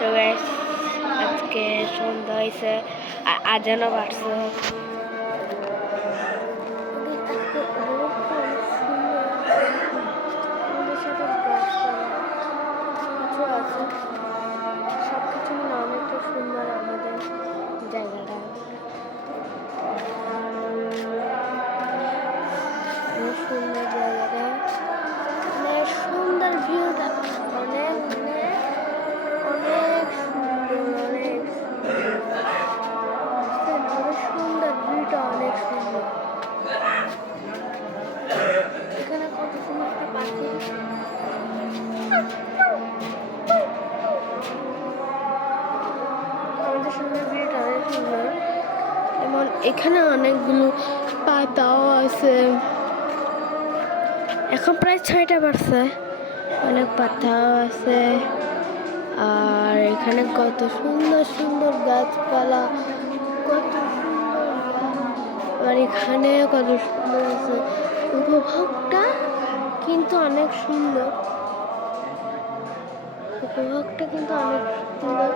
তো গাইস আজকে সন্ধ্যা হয়েছে আজানও বাড়ছে। সবকিছু মিলে অনেকটা সুন্দর আমাদের জায়গাটা, অনেক সুন্দর জায়গাটা, অনেক সুন্দর ভিউটা, অনেক অনেক অনেক সুন্দর, অনেক সুন্দর ভিউটা, অনেক সুন্দর। এখানে কত সুন্দর একটা পাখি, আমাদের সুন্দর ভিউটা অনেক সুন্দর। এবং এখানে অনেকগুলো পাতাও আছে। এখন প্রায় 6টা বাজছে, অনেক পাতাও আছে। আর এখানে কত সুন্দর সুন্দর গাছপালা, কত সুন্দর। আর এখানে কত সুন্দর আছে, উপভোগটা কিন্তু অনেক সুন্দর, উপভোগটা কিন্তু অনেক সুন্দর।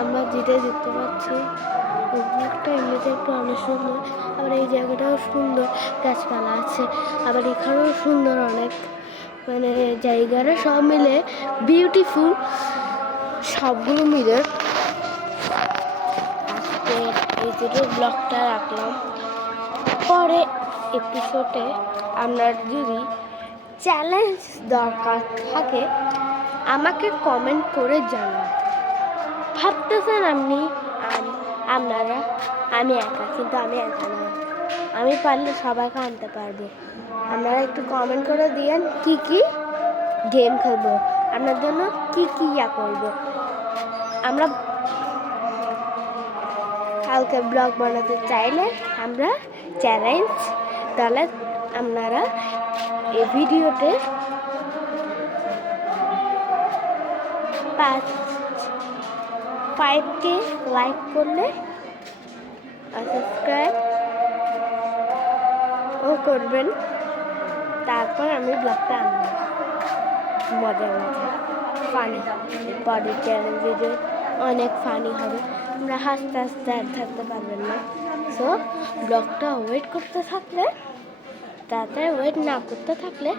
আমরা যেটা দেখতে পাচ্ছি উপভোগটা এমনিতে একটু অনেক সুন্দর। আবার এই জায়গাটাও সুন্দর, গাছপালা আছে। আবার এখানেও সুন্দর অনেক, মানে জায়গাটা সব মিলে বিউটিফুল, সবগুলো মিলে আজকে এই দুটো ব্লগটা রাখলাম। পরে এপিসোডে আপনার যদি চ্যালেঞ্জ দরকার থাকে আমাকে কমেন্ট করে জানান। ভাবতেছেন আপনারা আমি একা, কিন্তু আমি একা না, আমি পারলে সবাইকে আনতে পারবো। আপনারা একটু কমেন্ট করে দিয়েন কি কি গেম খেলবো, আপনার জন্য কি কি করবো। আমরা কালকে ব্লগ বানাতে চাইলে আমরা চ্যালেঞ্জ, তাহলে আপনারা এই ভিডিওতে 5K লাইক করলে সাবস্ক্রাইব ও করবেন। তারপর আমি ব্লগটা আনবো মজার মজার ফানি, পরের চ্যালেঞ্জ ভিডিও অনেক ফানি হবে, আমরা হাসতে হাসতে আর থাকতে পারবেন না। সো ব্লগটা ওয়েট করতে থাকলে, তাড়াতাড়ি ওয়েট না করতে থাকলে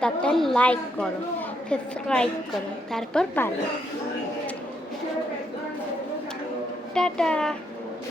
তাড়াতাড়ি লাইক করো, সাবস্ক্রাইব করো, তারপর পারবে। টাটা।